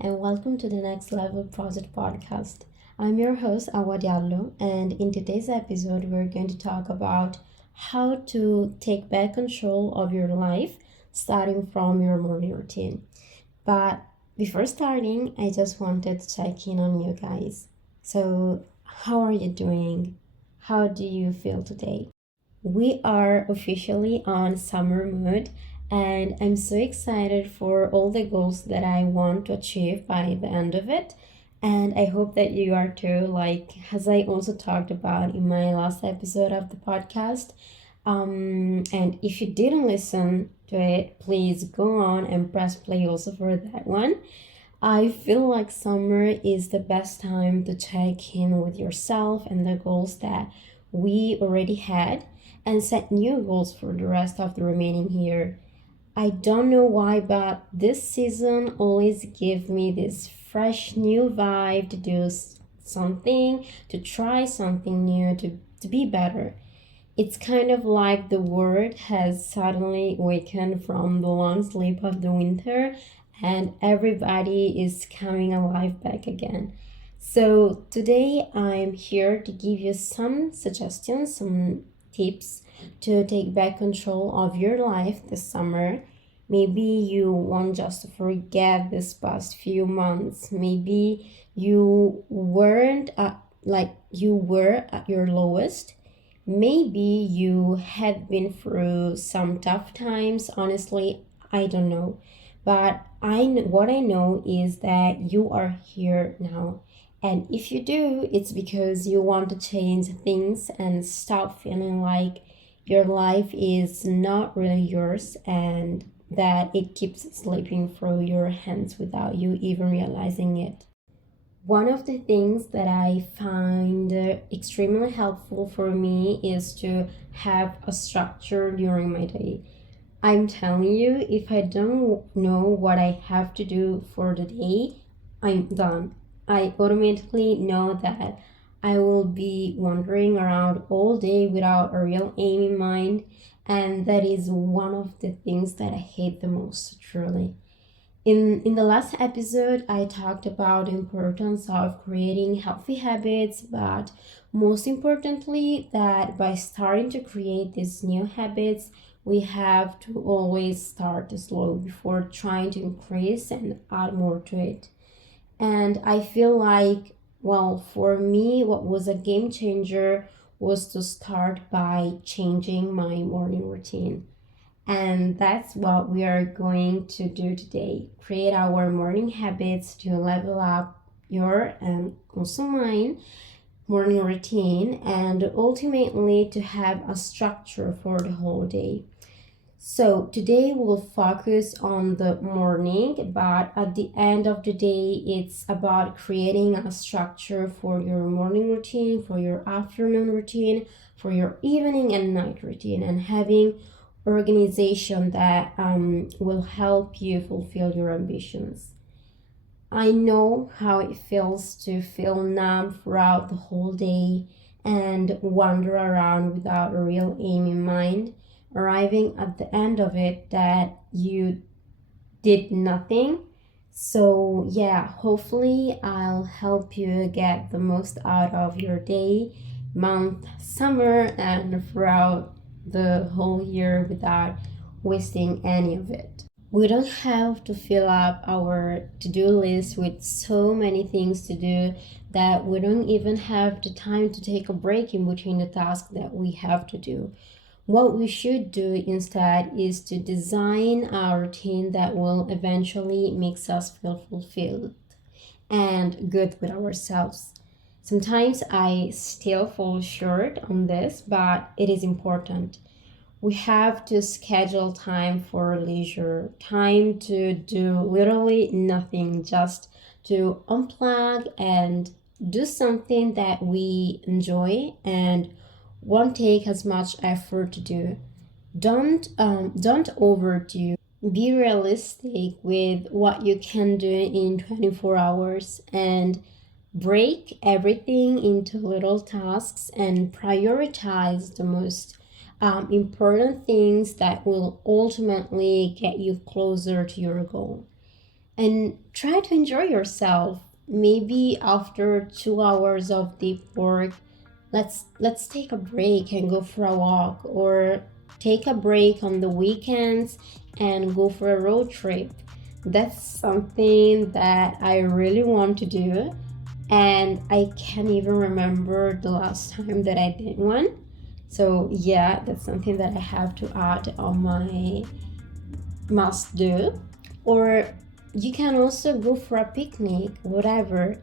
and welcome to the Next Level Project podcast. I'm your host, Hawa Diallo, and in today's episode, we're going to talk about how to take back control of your life starting from your morning routine. But before starting, I just wanted to check in on you guys. So, how are you doing? How do you feel today? We are officially on summer mood, and I'm so excited for all the goals that I want to achieve by the end of it. And I hope that you are too, like as I also talked about in my last episode of the podcast. And if you didn't listen to it, please go on and press play also for that one. I feel like summer is the best time to check in with yourself and the goals that we already had and set new goals for the rest of the remaining year. I don't know why, but this season always gives me this fresh new vibe to do something, to try something new, to be better. It's kind of like the world has suddenly wakened from the long sleep of the winter and everybody is coming alive back again. So today I'm here to give you some suggestions, some tips to take back control of your life this summer. Maybe you want just to forget this past few months. Maybe you weren't you were at your lowest. Maybe you had been through some tough times. Honestly, I don't know. But what I know is that you are here now. And if you do, it's because you want to change things and stop feeling like your life is not really yours and that it keeps slipping through your hands without you even realizing it. One of the things that I find extremely helpful for me is to have a structure during my day. I'm telling you, if I don't know what I have to do for the day, I'm done. I automatically know that I will be wandering around all day without a real aim in mind, and that is one of the things that I hate the most, truly. In the last episode, I talked about the importance of creating healthy habits, but most importantly, that by starting to create these new habits, we have to always start slow before trying to increase and add more to it. And I feel like, well, for me, what was a game changer was to start by changing my morning routine. And that's what we are going to do today. Create our morning habits to level up your and also mine morning routine and ultimately to have a structure for the whole day. So today we'll focus on the morning, but at the end of the day, it's about creating a structure for your morning routine, for your afternoon routine, for your evening and night routine, and having organization that will help you fulfill your ambitions. I know how it feels to feel numb throughout the whole day and wander around without a real aim in mind, arriving at the end of it that you did nothing. So, yeah, hopefully, I'll help you get the most out of your day, month, summer, and throughout the whole year without wasting any of it. We don't have to fill up our to-do list with so many things to do that we don't even have the time to take a break in between the tasks that we have to do. What we should do instead is to design a routine that will eventually make us feel fulfilled and good with ourselves. Sometimes I still fall short on this, but it is important. We have to schedule time for leisure, time to do literally nothing, just to unplug and do something that we enjoy and won't take as much effort to do. Don't overdo. Be realistic with what you can do in 24 hours and break everything into little tasks and prioritize the most important things that will ultimately get you closer to your goal. and try to enjoy yourself. Maybe after 2 hours of deep work, let's take a break and go for a walk, or take a break on the weekends and go for a road trip. That's something that I really want to do, and I can't even remember the last time that I did one. So yeah, that's something that I have to add on my must do. Or you can also go for a picnic, whatever.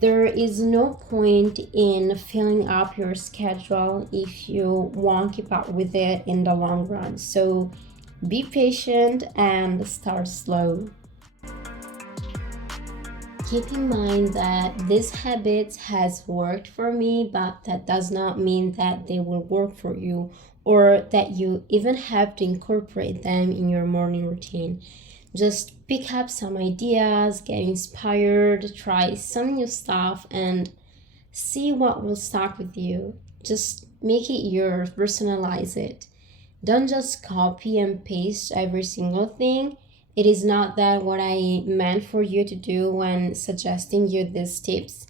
There is no point in filling up your schedule if you won't keep up with it in the long run. So be patient and start slow. Keep in mind that this habit has worked for me, but that does not mean that they will work for you, or that you even have to incorporate them in your morning routine. Just pick up some ideas, get inspired, try some new stuff, and see what will stuck with you. Just make it yours, personalize it. Don't just copy and paste every single thing. It is not that what I meant for you to do when suggesting you these tips.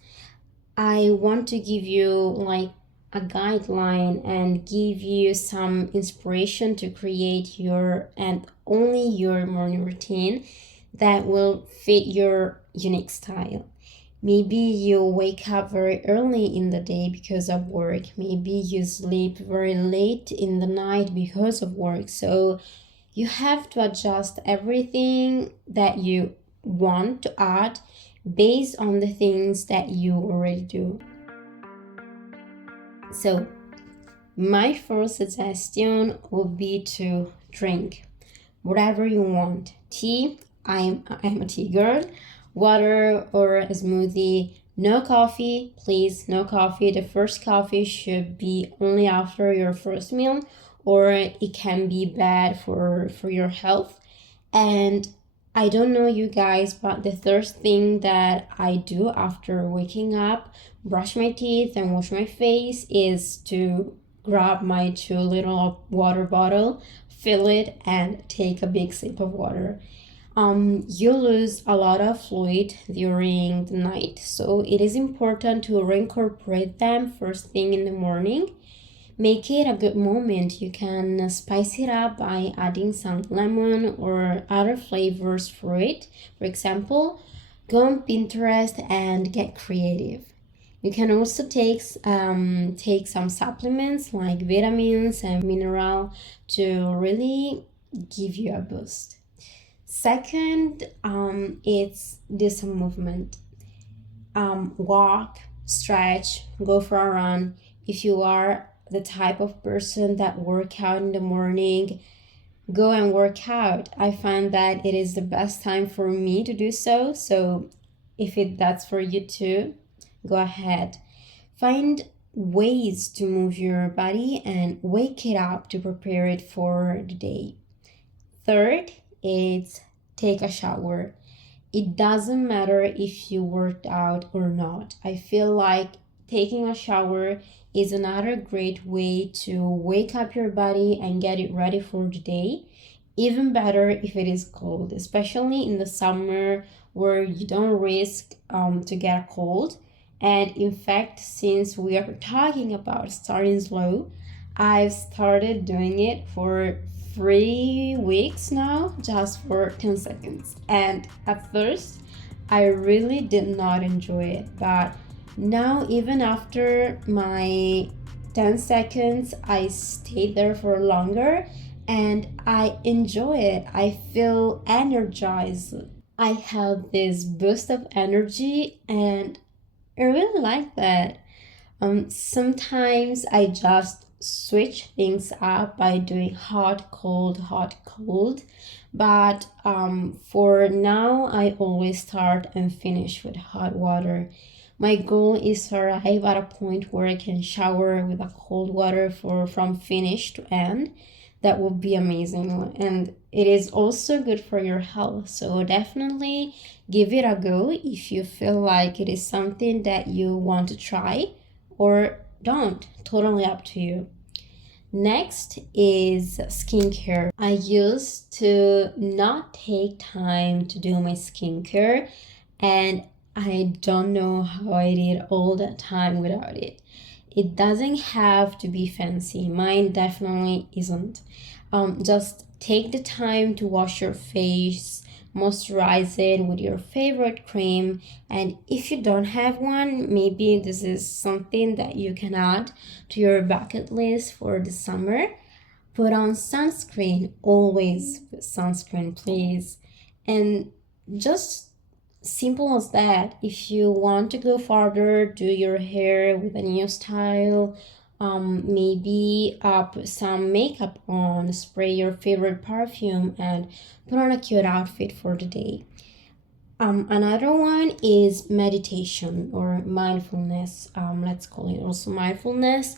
I want to give you like a guideline and give you some inspiration to create your and only your morning routine that will fit your unique style. Maybe you wake up very early in the day because of work. Maybe you sleep very late in the night because of work. So you have to adjust everything that you want to add based on the things that you already do. So, my first suggestion would be to drink whatever you want. Tea, I'm a tea girl. Water or a smoothie. No coffee, please, no coffee. The first coffee should be only after your first meal, or it can be bad for your health. And I don't know you guys, but the first thing that I do after waking up, brush my teeth and wash my face, is to grab my 2 liter water bottle, fill it, and take a big sip of water. You lose a lot of fluid during the night, so it is important to reincorporate them first thing in the morning. Make it a good moment. You can spice it up by adding some lemon or other flavors for it. For example, go on Pinterest and get creative. You can also take some supplements like vitamins and mineral to really give you a boost. Second, it's do some movement. Walk, stretch, go for a run. If you are the type of person that work out in the morning, go and work out. I find that it is the best time for me to do so. So if that's for you too, go ahead. Find ways to move your body and wake it up to prepare it for the day. Third, it's take a shower. It doesn't matter if you worked out or not. I feel like taking a shower is another great way to wake up your body and get it ready for the day. Even better if it is cold, especially in the summer where you don't risk to get a cold. And in fact, since we are talking about starting slow, I've started doing it for 3 weeks now, just for 10 seconds. And at first, I really did not enjoy it, but now even after my 10 seconds, I stayed there for longer and I enjoy it. I feel energized. I have this boost of energy and I really like that. Sometimes I just switch things up by doing hot, cold. But for now, I always start and finish with hot water. My goal is to arrive at a point where I can shower with a cold water from finish to end. That would be amazing. And it is also good for your health. So definitely give it a go if you feel like it is something that you want to try, or don't. Totally up to you. Next is skincare. I used to not take time to do my skincare, and I don't know how I did all that time without it. It doesn't have to be fancy. Mine definitely isn't. Just take the time to wash your face, moisturize it with your favorite cream, and if you don't have one, maybe this is something that you can add to your bucket list for the summer. Put on sunscreen, always put sunscreen, please. And just simple as that. If you want to go farther, do your hair with a new style, maybe put some makeup on, spray your favorite perfume, and put on a cute outfit for the day. Another one is meditation or mindfulness. Let's call it also mindfulness.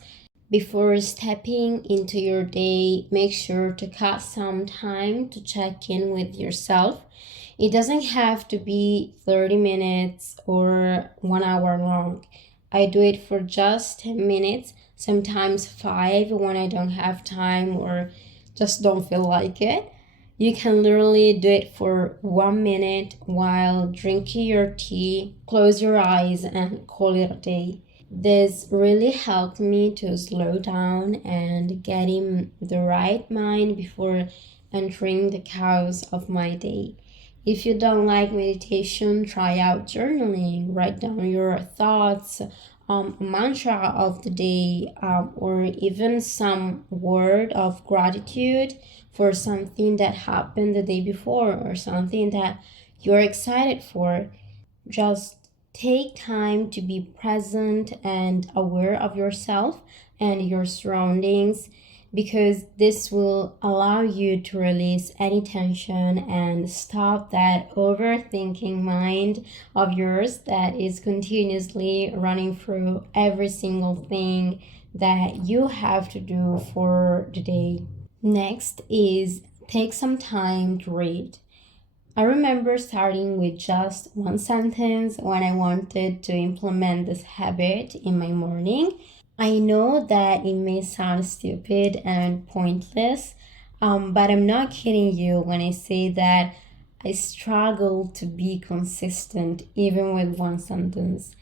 Before stepping into your day, make sure to cut some time to check in with yourself. It doesn't have to be 30 minutes or 1 hour long. I do it for just 10 minutes, sometimes 5 when I don't have time or just don't feel like it. You can literally do it for 1 minute while drinking your tea, close your eyes, and call it a day. This really helped me to slow down and get in the right mind before entering the chaos of my day. If you don't like meditation, try out journaling. Write down your thoughts, mantra of the day, or even some word of gratitude for something that happened the day before or something that you're excited for. Just take time to be present and aware of yourself and your surroundings, because this will allow you to release any tension and stop that overthinking mind of yours that is continuously running through every single thing that you have to do for the day. Next is take some time to read. I remember starting with just one sentence when I wanted to implement this habit in my morning. I know that it may sound stupid and pointless, but I'm not kidding you when I say that I struggle to be consistent even with one sentence.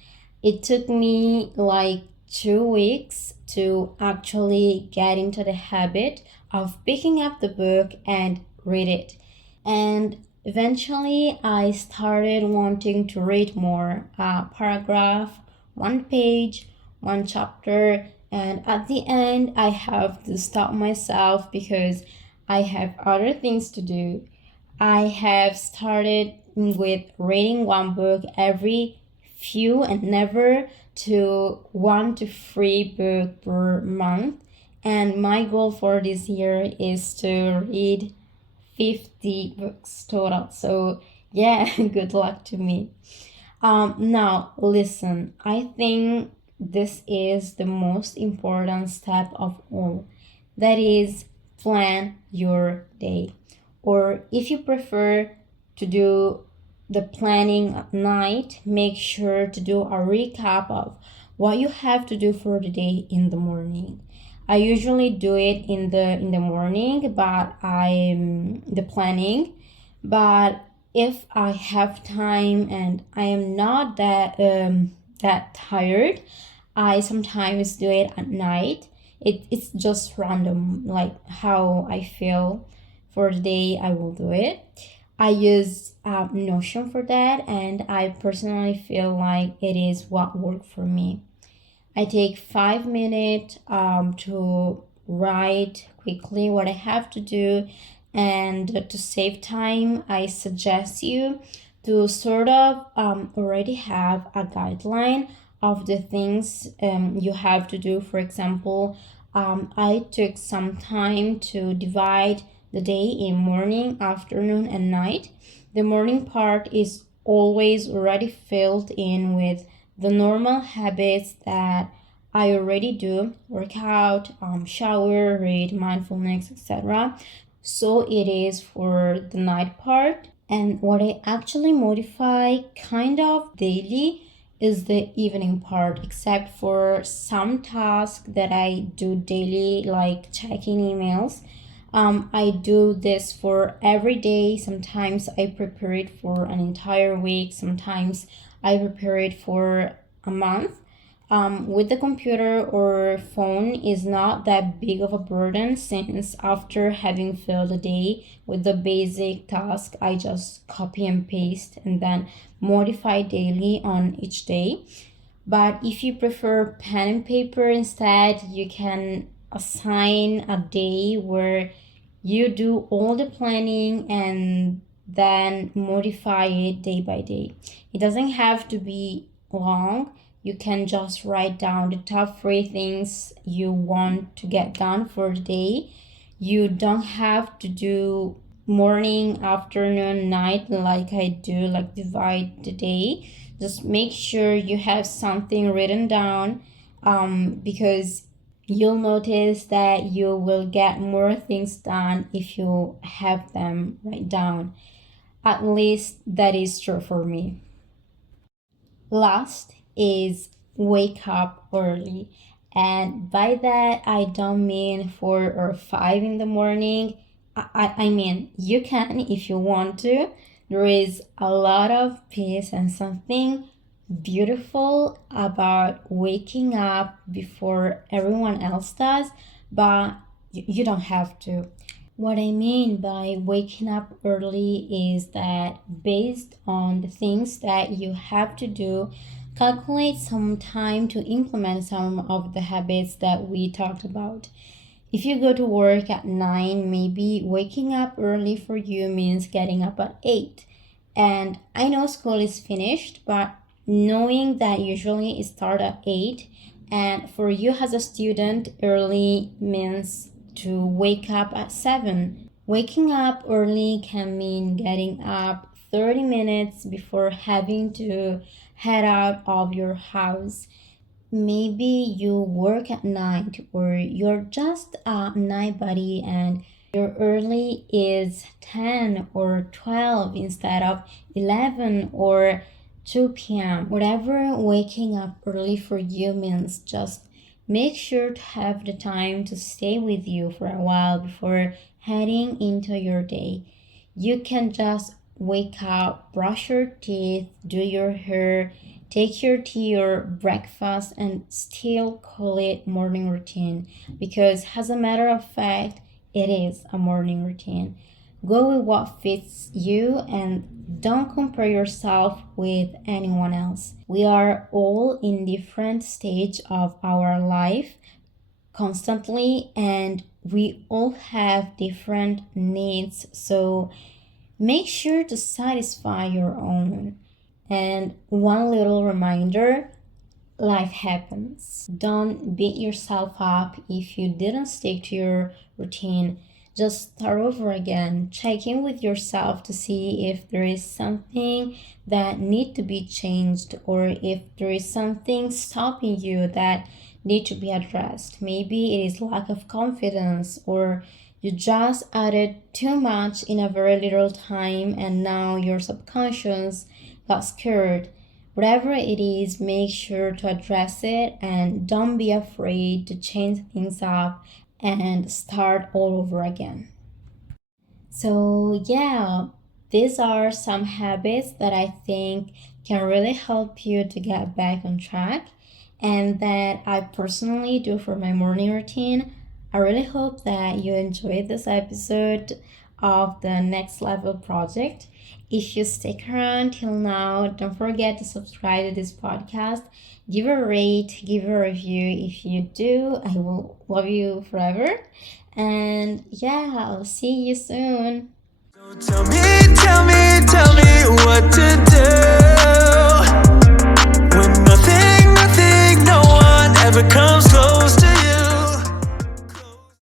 It took me like 2 weeks to actually get into the habit of picking up the book and read it. And eventually, I started wanting to read more, a paragraph, one page, one chapter, and at the end, I have to stop myself because I have other things to do. I have started with reading one book every few and never to 1 to 3 books per month. And my goal for this year is to read 50 books total. So yeah, good luck to me. Now listen, I think this is the most important step of all. That is, plan your day. Or if you prefer to do the planning at night, make sure to do a recap of what you have to do for the day in the morning. I usually do it in the morning, but I'm the planning. But if I have time and I am not that tired, I sometimes do it at night. It's just random, like how I feel for the day. I will do it. I use Notion for that, and I personally feel like it is what worked for me. I take 5 minutes to write quickly what I have to do, and to save time, I suggest you to sort of already have a guideline of the things you have to do. For example, I took some time to divide the day in morning, afternoon, and night. The morning part is always already filled in with the normal habits that I already do: work out, shower, read, mindfulness, etc. So it is for the night part. And what I actually modify kind of daily is the evening part, except for some tasks that I do daily, like checking emails. I do this for every day. Sometimes I prepare it for an entire week. Sometimes I prepare it for a month. With the computer or phone is not that big of a burden, since after having filled the day with the basic task, I just copy and paste and then modify daily on each day. But if you prefer pen and paper instead, you can assign a day where you do all the planning and then modify it day by day. It doesn't have to be long. You can just write down the top three things you want to get done for the day. You don't have to do morning, afternoon, night like I do, like divide the day. Just make sure you have something written down, because you'll notice that you will get more things done if you have them written down. At least that is true for me. Last is wake up early. And by that, I don't mean 4 or 5 in the morning. I mean, you can if you want to. There is a lot of peace and something beautiful about waking up before everyone else does, but you don't have to. What I mean by waking up early is that based on the things that you have to do, calculate some time to implement some of the habits that we talked about. If you go to work at 9, maybe waking up early for you means getting up at 8. And I know school is finished, but knowing that usually it starts at 8, and for you as a student, early means to wake up at 7. Waking up early can mean getting up 30 minutes before having to head out of your house. Maybe you work at night, or you're just a night buddy and your early is 10 or 12 instead of 11 or 2 p.m. Whatever waking up early for you means, just make sure to have the time to stay with you for a while before heading into your day. You can just wake up, brush your teeth, do your hair, take your tea or breakfast, and still call it morning routine, because as a matter of fact, it is a morning routine. Go with what fits you and don't compare yourself with anyone else. We are all in different stage of our life constantly, and we all have different needs, so make sure to satisfy your own. And one little reminder, life happens. Don't beat yourself up if you didn't stick to your routine. Just start over again. Check in with yourself to see if there is something that need to be changed, or if there is something stopping you that need to be addressed. Maybe it is lack of confidence, or you just added too much in a very little time and now your subconscious got scared. Whatever it is, make sure to address it and don't be afraid to change things up and start all over again. So, yeah, these are some habits that I think can really help you to get back on track and that I personally do for my morning routine. I really hope that you enjoyed this episode of the Next Level project. If you stick around till now, don't forget to subscribe to this podcast. Give a rate, give a review. If you do, I will love you forever. And yeah, I'll see you soon. Tell me what to do.